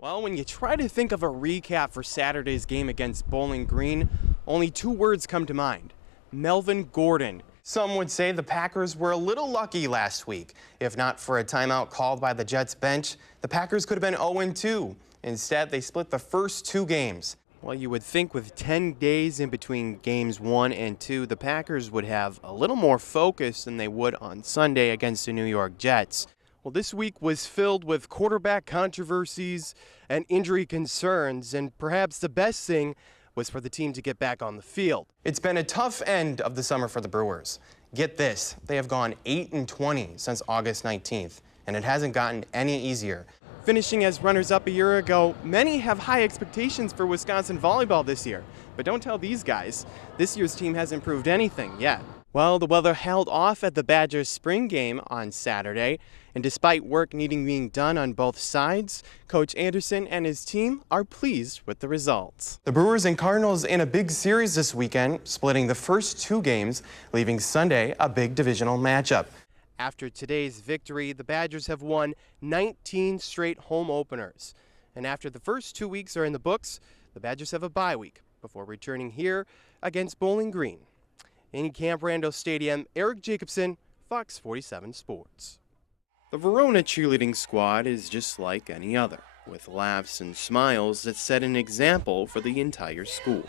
Well, when you try to think of a recap for Saturday's game against Bowling Green, only two words come to mind: Melvin Gordon. Some would say the Packers were a little lucky last week. If not for a timeout called by the Jets bench, the Packers could have been 0-2. Instead, they split the first two games. Well, you would think with 10 days in between games 1 and 2, the Packers would have a little more focus than they would on Sunday against the New York Jets. Well, this week was filled with quarterback controversies and injury concerns, and perhaps the best thing was for the team to get back on the field. It's been a tough end of the summer for the Brewers. Get this, they have gone 8-20 since August 19th, and it hasn't gotten any easier. Finishing as runners-up a year ago, many have high expectations for Wisconsin volleyball this year. But don't tell these guys, this year's team hasn't proved anything yet. Well, the weather held off at the Badgers' spring game on Saturday, and despite work needing being done on both sides, Coach Anderson and his team are pleased with the results. The Brewers and Cardinals in a big series this weekend, splitting the first two games, leaving Sunday a big divisional matchup. After today's victory, the Badgers have won 19 straight home openers. And after the first 2 weeks are in the books, the Badgers have a bye week before returning here against Bowling Green. In Camp Randall Stadium, Eric Jacobson, Fox 47 Sports. The Verona cheerleading squad is just like any other, with laughs and smiles that set an example for the entire school.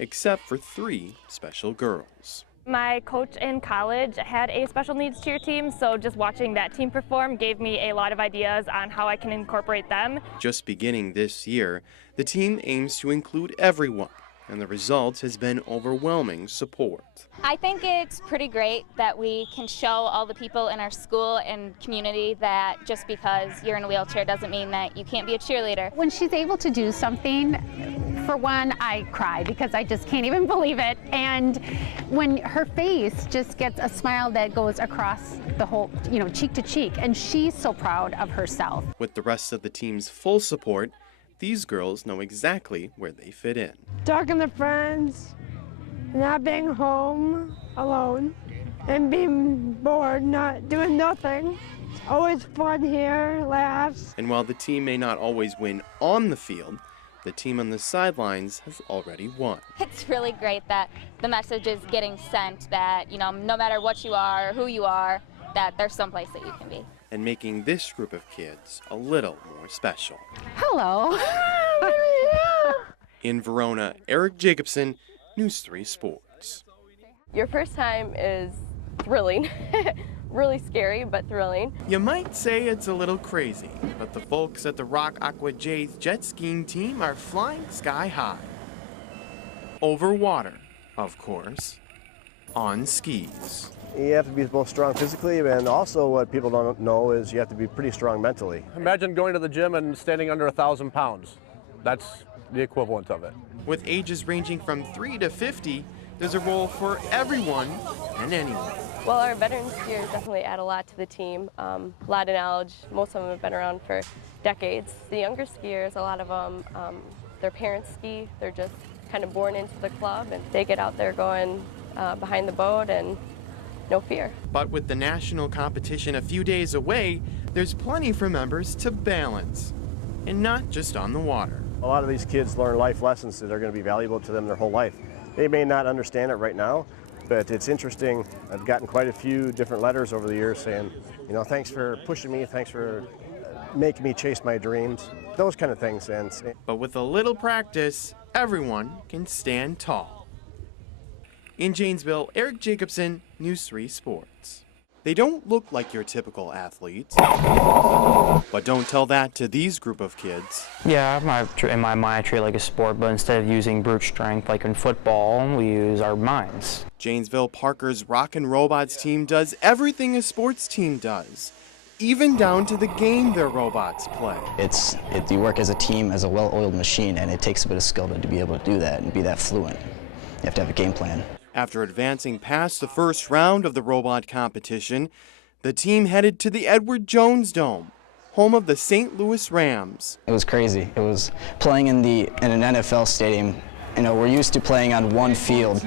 Except for three special girls. My coach in college had a special needs cheer team, so just watching that team perform gave me a lot of ideas on how I can incorporate them. Just beginning this year, the team aims to include everyone, and the result has been overwhelming support. I think it's pretty great that we can show all the people in our school and community that just because you're in a wheelchair doesn't mean that you can't be a cheerleader. When she's able to do something, for one, I cry because I just can't even believe it. And when her face just gets a smile that goes across the whole, cheek to cheek, and she's so proud of herself. With the rest of the team's full support, these girls know exactly where they fit in. Talking to friends, not being home alone, and being bored, not doing nothing. It's always fun here, laughs. And while the team may not always win on the field, the team on the sidelines has already won. It's really great that the message is getting sent that, no matter what you are or who you are, that there's someplace that you can be. And making this group of kids a little more special. Hello. In Verona, Eric Jacobson, News 3 Sports. Your first time is thrilling. Really scary, but thrilling. You might say it's a little crazy, but the folks at the Rock Aqua Jays jet skiing team are flying sky high. Over water, of course, on skis. You have to be both strong physically, and also what people don't know is you have to be pretty strong mentally. Imagine going to the gym and standing under 1,000 pounds. That's the equivalent of it. With ages ranging from 3 to 50, there's a role for everyone and anyone. Well, our veteran skiers definitely add a lot to the team. A lot of knowledge. Most of them have been around for decades. The younger skiers, a lot of them, their parents ski. They're just kind of born into the club, and they get out there going behind the boat and no fear. But with the national competition a few days away, there's plenty for members to balance, and not just on the water. A lot of these kids learn life lessons that are going to be valuable to them their whole life. They may not understand it right now, but it's interesting. I've gotten quite a few different letters over the years saying, thanks for pushing me, thanks for making me chase my dreams, those kind of things. But with a little practice, everyone can stand tall. In Janesville, Eric Jacobson, News 3 Sports. They don't look like your typical athletes, but don't tell that to these group of kids. Yeah, in my mind I treat it like a sport, but instead of using brute strength like in football, we use our minds. Janesville Parker's Rockin' Robots team does everything a sports team does, even down to the game their robots play. You work as a team, as a well-oiled machine, and it takes a bit of skill to be able to do that and be that fluent. You have to have a game plan. After advancing past the first round of the robot competition, the team headed to the Edward Jones Dome, home of the St. Louis Rams. It was crazy. It was playing in an NFL stadium. We're used to playing on one field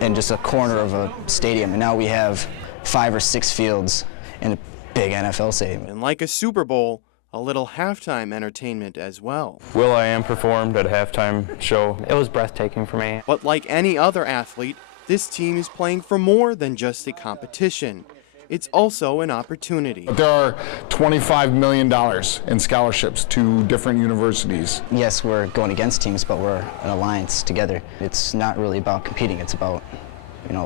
in just a corner of a stadium, and now we have 5 or 6 fields in a big NFL stadium. And like a Super Bowl, a little halftime entertainment as well. Will.i.am performed at a halftime show. It was breathtaking for me. But like any other athlete, this team is playing for more than just a competition. It's also an opportunity. There are $25 million in scholarships to different universities. Yes, we're going against teams, but we're an alliance together. It's not really about competing, it's about,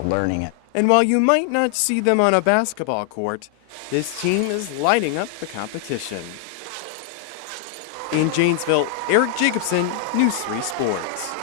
learning it. And while you might not see them on a basketball court, this team is lighting up the competition. In Janesville, Eric Jacobson, News 3 Sports.